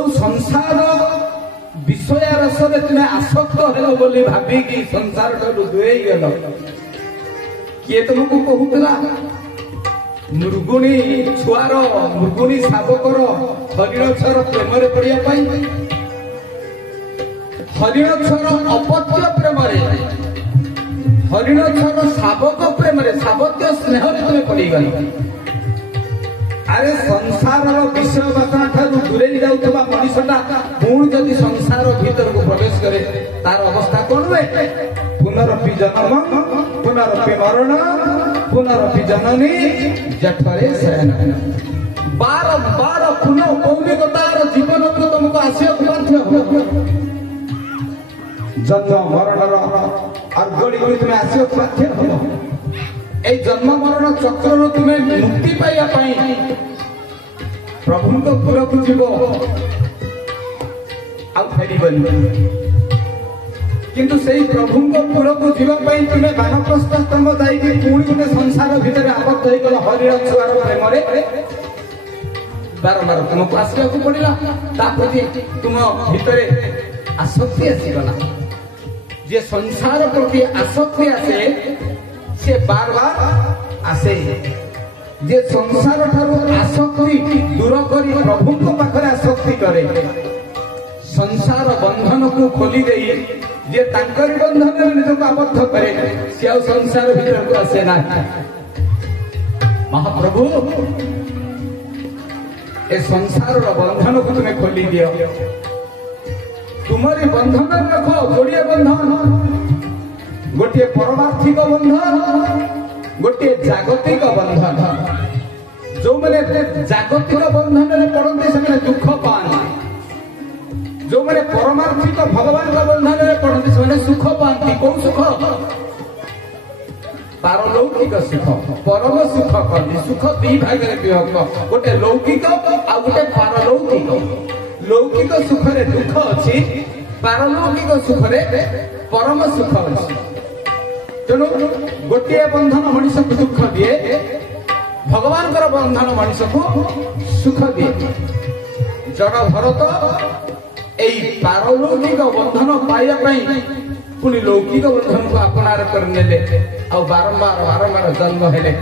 जो संसार विषय रसरे तुम्हें आसक्त हेलो बोली भाविकी संसार ठारू दूरे गल किए तुमको कहूला मृगुणी छुआर मृगुणी शावकर हरिण छर प्रेम पड़िया हरिण छर अपत्य प्रेम हरिण छर शावक प्रेम शावत्य स्नेह तुम्हें पड़गल अरे संसार विषय वासना ठारू दूरे जाऊा मनीषटा पुणी जदि संसार भीतर को प्रवेश करे तार अवस्था कौन हुए पुनरपि जन्म पुनरपि मरण पुनरपि जननी जठरे शयन बारंबार पुनः कौलिकतार जीवन को तुमको आसिया बाध्य हो जन्म मरण अर्गड़ी को तुम्हें आसिया बाध्य हो ए जन्म मरण चक्र तुम्हें मुक्ति पाइबा प्रभु पुर को जीव किंतु से प्रभु पुर को जीवाई तुम्हें बानप्रस्थ स्तंभ जाइए पुणी गोटे संसार भितर आबद्ध होगल हरिण छुआर प्रेम बारंबार तुमको आसवा पड़ा प्रति तुम भितर आसक्ति आसीगला जे संसार प्रति आसक्ति आसे से बार बार आसे जे संसार ठारू आसक्ति दूर करी प्रभु पाखरे आसक्ति करे संसार बंधन को खोली दे जे तांकरी बंधन में निजको आबद्ध करे से आ संसार भीतर को आसे ना महाप्रभु ए संसार बंधन को तुम्हें खोली दियो तुम्हारी बंधन रखो जोड़िए बंधन गोटे परमार्थिक बंधन गोटे जागतिक बंधन जो मैंने जागतिक बंधन में पड़ते से दुख पाती जो मैंने परमार्थिक भगवान का बंधन में पड़ते से सुख पाती कौ सुख पारलौकिक सुख परम सुख कहते सुख दी भाग विभक्त गोटे लौकिक आ गोटे पारलौकिक लौकिक सुख रे दुख अच्छी पारलौकिक सुख रे परम सुख अच्छी तेणु गोटे बंधन मनीष को दुख दिए भगवान बंधन मनीष को सुख दिए जड़ भरत यही पारलौकिक बंधन पाइबाई पुणी लौकिक बंधन को आपणार करने बारंबार बारंबार जन्म हेले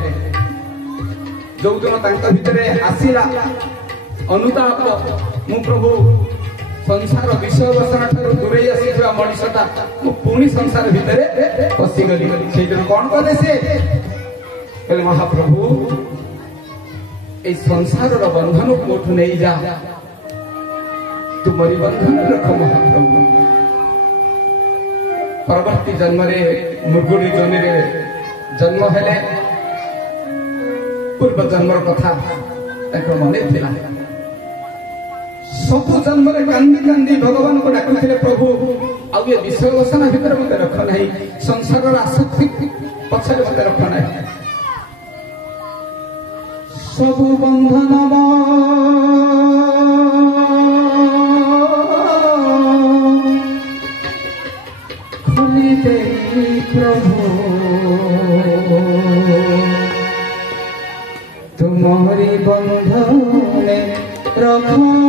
जो दिन भितर आसला अनुताप मु प्रभु संसार विषय वासना ठारू दूरे आसीथिबा मनीषटा मु पुणी संसार भितर पशिगली से कौन कले से कहले महाप्रभु ए संसार बंधन को मोठू नहीं जा तुमरी बंधन रख महाप्रभु परवर्ती जन्म रे मुर्गुड़ी जमी रे जन्म हेले पूर्व जन्म कथा मन थिला सब जन्म रे कांदी कांदी भगवान को डाकुथिले प्रभु आ ये विषय वासना भीतर मते रख नहीं संसार आसक्ति पछरे मते रख नहीं सब बंधन खोली दे प्रभु तुम्हारी बंधन रखो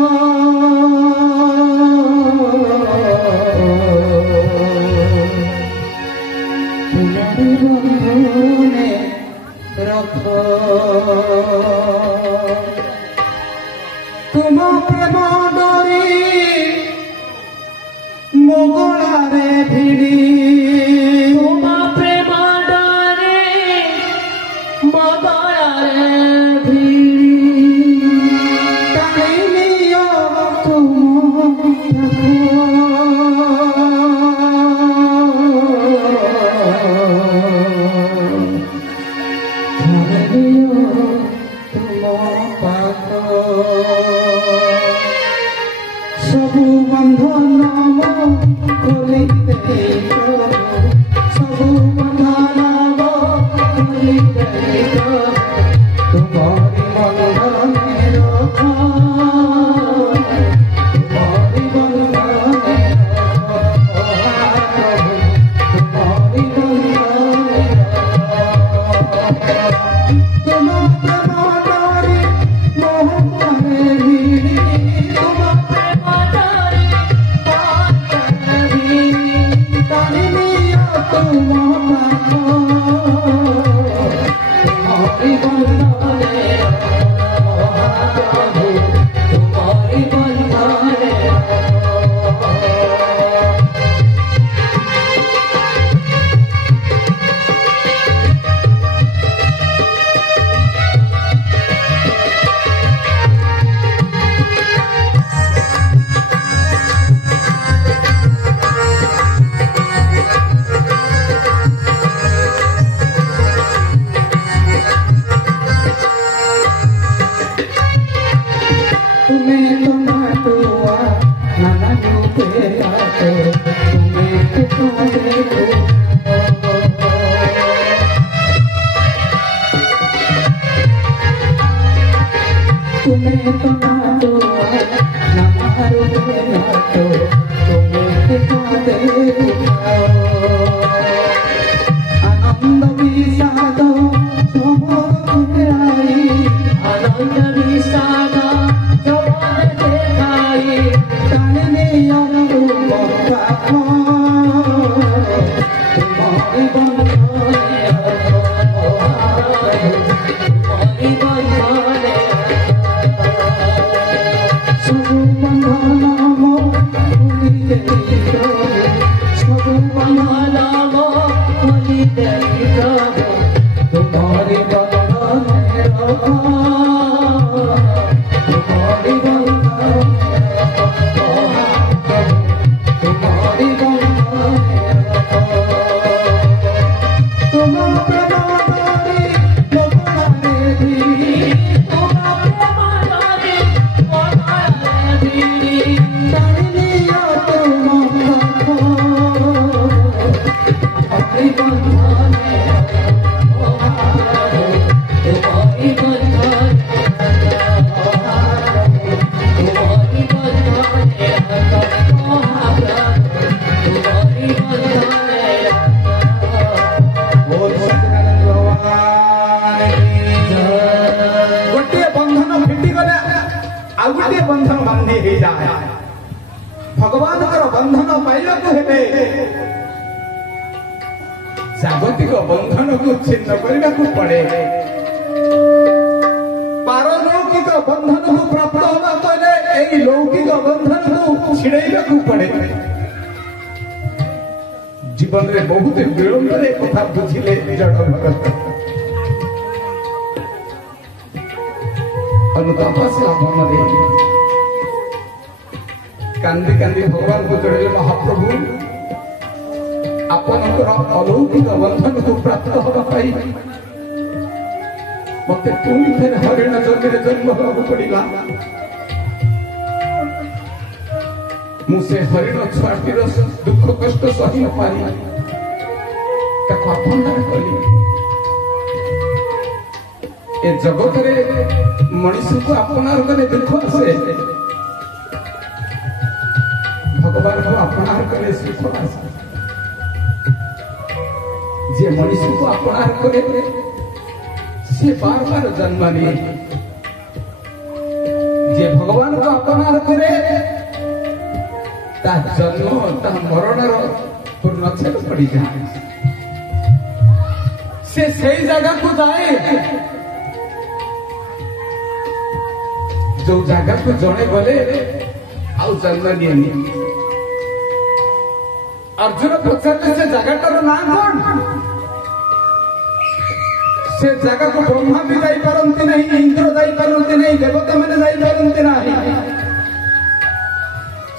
तुम प्रेम डोरी मोगलारे भिड़ी तुम प्रेम डोरी मोगलारे भिड़ी टाइलियो सबु बंधन खोली दे सबु बंधन खोली दे तुम्हारी बंधन रखो तुम्हारी बंधन तुम्हारी बंधन तुम प्रेम भगवान बंधन पाइबा जागतिक बंधन को छिन्न करने को पड़े पारलौकिक बंधन को प्राप्त होगा पहले यही लौकिक बंधन को छिड़ेगा को पड़े जीवन में बहुत विलंब कथा बुझिले जड़ भगत अनुताप से मन कांदी कांदी भगवान को जोड़े महाप्रभु आपनकर अलौकिक बंधन को प्राप्त होगा मत पुणी थे हरिण जन्म जन्म होगा पड़ा मुझे हरिण छुआटीर दुख कष्ट सही न पारी अपनार कली ए जगत मनीष को अपनार कले दुख आसे भगवान को अपनार कले सुख आसे जे मनुष्य को अपनार करे से बार बार जन्म लिए जे भगवान को अपनार करे ता जन्म ता मरण पूर्णच्छेद पड़ जाए से सही जगह को जाए जो जगह को जड़े गले आउ जन्म लिए अर्जुन पचारे से जगह ना कौन से जगह को ब्रह्मा भी जाई पारंती नहीं इंद्र जाई पारंती नहीं देवता मैंने जाई पारंती नहीं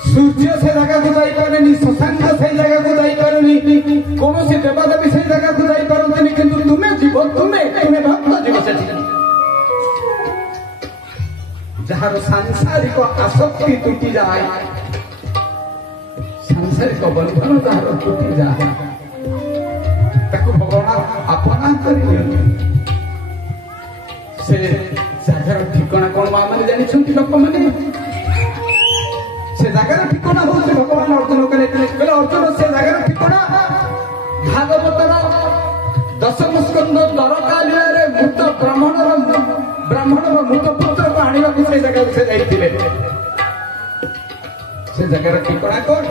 सूर्य से जगह को जाई पारेनी शशांक से जगह को जाई पारेनी कौन से देवदेवी से जगह को जाई पारंती नहीं किंतु तुम्हें जीव तुम्हें भक्त जीव से जार सांसारिक आसक्ति टूटी जाए सांसारिक बंधन जार टूटी जाए भगवान अपना कर से जगार ठिकाना कौन मैंने जानी लोक मैंने से जगार ठिकाना हूँ भगवान अर्जुन कहले अर्जुन से जगार ठिकाना भागवतर दशम स्कंद द्वारकालीय मृत ब्राह्मणर मृत पुत्र को आने से जगह से जाइए से जगार ठिकाना कौन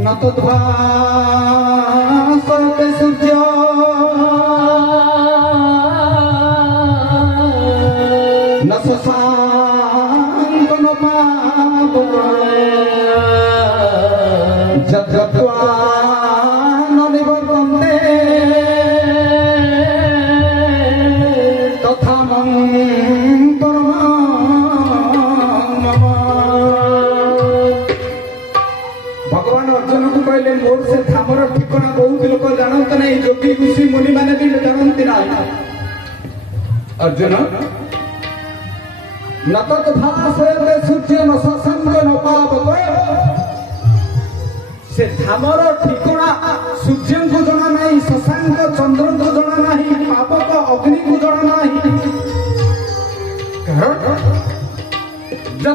न तो सूर्य न शशांक न पाप जगत्वा न निवर्तन्ते तथा भगवान अर्जुन को कहले मोर से धामर ठिकाना बहुत लोग जानते नहीं योगी ऋषि मुनि मैंने भी जानते ना अर्जुन न तो भाषे सूर्य न शशांक न पावक से धामर ठिकाना सूर्य को जना नहीं शशांक चंद्र को जना नहीं पावक अग्नि को जना नहीं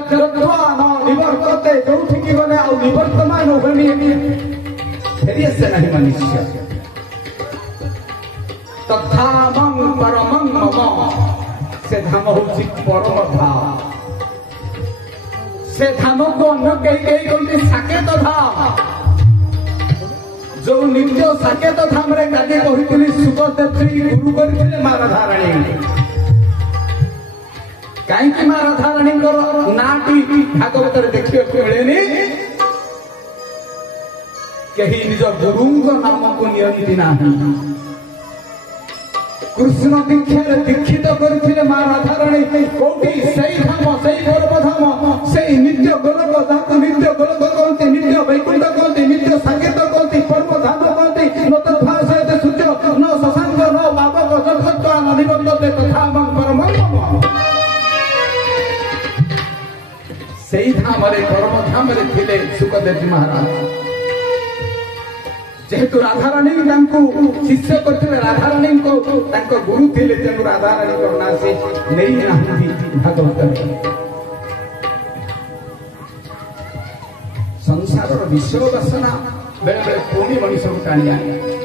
ଯତ୍ରତ୍ୱ ନ ନିବର୍ତ୍ତତେ, ଯୋଉଠିକି ଗଲେ ଆଉ ନିବର୍ତ୍ତମାନ ହୁଏନି, ଫେରି ଆସେ ନାହିଁ ମନୁଷ୍ୟ। ତଥାମଂ ପରମଂ ମମ, ସେ ଧାମ ହଉଛି ପରମ ଧାମ। ସେ ଧାମକୁ ଅନ୍ୟ କେହି କେହି କହନ୍ତି ସାକେତ ଧାମ। ଯୋଉ ନିତ୍ୟ ସାକେତ ଧାମରେ ଗାଦି କହିଥିଲି ସୁଭଦ୍ରାଜୀ ଗୁରୁ କରିଥିଲେ ମା ରାଧାରାଣୀ। କାହିଁକି ମା ରାଧାରାଣୀଙ୍କର ନାଁଟି ଭାଗବତରେ ଦେଖିବାକୁ ମିଳେନି? କେହି ନିଜ ଗୁରୁଙ୍କ ନାମକୁ ନିଅନ୍ତି ନାହିଁ। କୃଷ୍ଣ ଦୀକ୍ଷାରେ ଦୀକ୍ଷିତ କରିଥିଲେ ମା ରାଧାରାଣୀ। କୋଉଠି? ସେଇ ଧାମ, ସେଇ ପରମ ଧାମ, ସେଇ ନିତ୍ୟ ଗୋଲକ, ଯାହାକୁ ନିତ୍ୟ ଗୋଲକ କହନ୍ତି, ନିତ୍ୟ ବୈକୁଣ୍ଠ କହନ୍ତି, ନିତ୍ୟ ସାକେତ କହନ୍ତି, ପରମ ଧାମ କହନ୍ତି। ନ ତଦ୍ଭାସ ସହିତ ସୂର୍ଯ୍ୟ ନ ଶଶାଙ୍କ ନ ବାବକ ଜଗତ୍ୱ ନ ନିବର୍ତ୍ତତେ ତଥାମଂ ପରମଂ ମମ। ସେଇ ଧାମରେ, ପରମ ଧାମରେ ଥିଲେ ସୁଖଦେବଜୀ ମହାରାଜ। ଯେହେତୁ ରାଧାରାଣୀ ତାଙ୍କୁ ଶିଷ୍ୟ କରିଥିଲେ, ରାଧାରାଣୀଙ୍କୁ ତାଙ୍କ ଗୁରୁ ଥିଲେ, ତେଣୁ ରାଧାରାଣୀଙ୍କର ନାଁ ସେ ନେଇନାହାନ୍ତି ଭାଗବତରେ। ସଂସାରର ବିଷୟ ବାସନା ବେଳେ ବେଳେ ପୁଣି ମଣିଷକୁ ଟାଣି ଆଣେ।